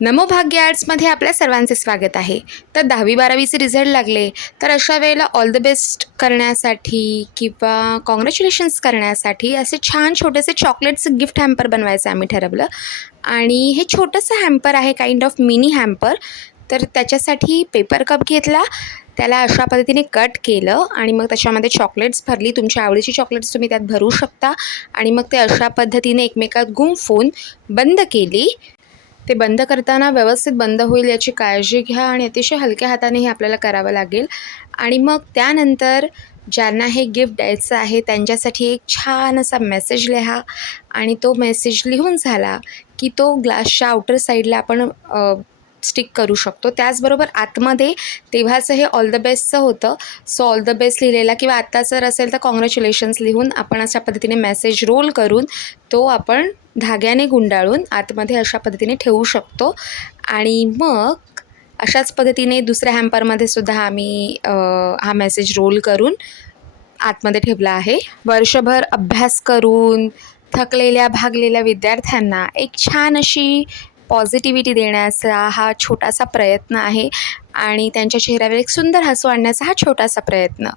नमो भाग्य आर्ट्समध्ये आपल्या सर्वांचे स्वागत आहे. तर 10वी-12वीचे रिझल्ट लागले, तर अशा वेळेला ऑल द बेस्ट करण्यासाठी किंवा कॉंग्रॅच्युलेशन्स करण्यासाठी असे छान छोटेसे चॉकलेट्सचं गिफ्ट हॅम्पर बनवायचं आम्ही ठरवलं. आणि हे छोटंसं हॅम्पर आहे, काइंड ऑफ मिनी हॅम्पर. तर त्याच्यासाठी पेपर कप घेतला, त्याला अशा पद्धतीने कट केलं आणि मग त्याच्यामध्ये चॉकलेट्स भरली. तुमच्या आवडीची चॉकलेट्स तुम्ही त्यात भरू शकता आणि मग ते अशा पद्धतीने एकमेकात गुंफून बंद केली. ते बंद करताना व्यवस्थित बंद होईल याची काळजी घ्या आणि अतिशय हलक्या हाताने हे आपल्याला करावं लागेल. आणि मग त्यानंतर ज्यांना हे गिफ्ट द्यायचं आहे त्यांच्यासाठी एक छान असा मेसेज लिहा आणि तो मेसेज लिहून झाला की तो ग्लासच्या आउटर साईडला आपण स्टिक करू शकतो. त्याचबरोबर आतमध्ये तेव्हाचं हे ऑल द बेस्टचं होतं. सो ऑल द बेस्ट लिहिलेला किंवा आत्ता जर असेल तर कॉंग्रॅच्युलेशन्स लिहून आपण अशा पद्धतीने मेसेज रोल करून तो आपण धाग्याने गुंडाळून आतमध्ये अशा पद्धतीने ठेवू शकतो. आणि मग अशाच पद्धतीने दुसऱ्या हॅम्परमध्ये सुद्धा आम्ही हा मेसेज रोल करून आतमध्ये ठेवला आहे. वर्षभर अभ्यास करून थकलेल्या भागलेल्या विद्यार्थ्यांना एक छान अशी पॉझिटिव्हिटी देण्याचा हा छोटासा प्रयत्न आहे आणि त्यांच्या चेहऱ्यावर एक सुंदर हसू आणण्याचा हा छोटासा प्रयत्न.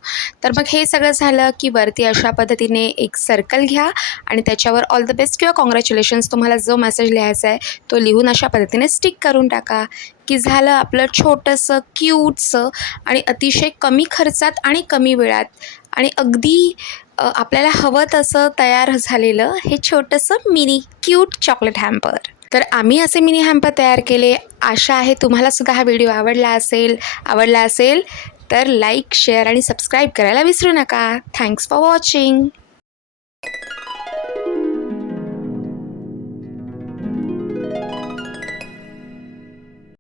तर मग हे सगळं झालं की वरती अशा पद्धतीने एक सर्कल घ्या आणि त्याच्यावर ऑल द बेस्ट किंवा कॉंग्रॅच्युलेशन्स तुम्हाला जो मेसेज लिहायचा आहे तो लिहून अशा पद्धतीने स्टिक करून टाका की झालं आपलं छोटंसं क्यूटचं आणि अतिशय कमी खर्चात आणि कमी वेळात आणि अगदी आपल्याला हवं तसं तयार झालेलं हे छोटंसं मिनी क्यूट चॉकलेट हॅम्पर. तर आम्ही असे मिनी हॅम्पर तयार केले. आशा आहे तुम्हालासुद्धा हा व्हिडिओ आवडला असेल तर लाईक, शेअर आणि सबस्क्राईब करायला विसरू नका. Thanks for watching.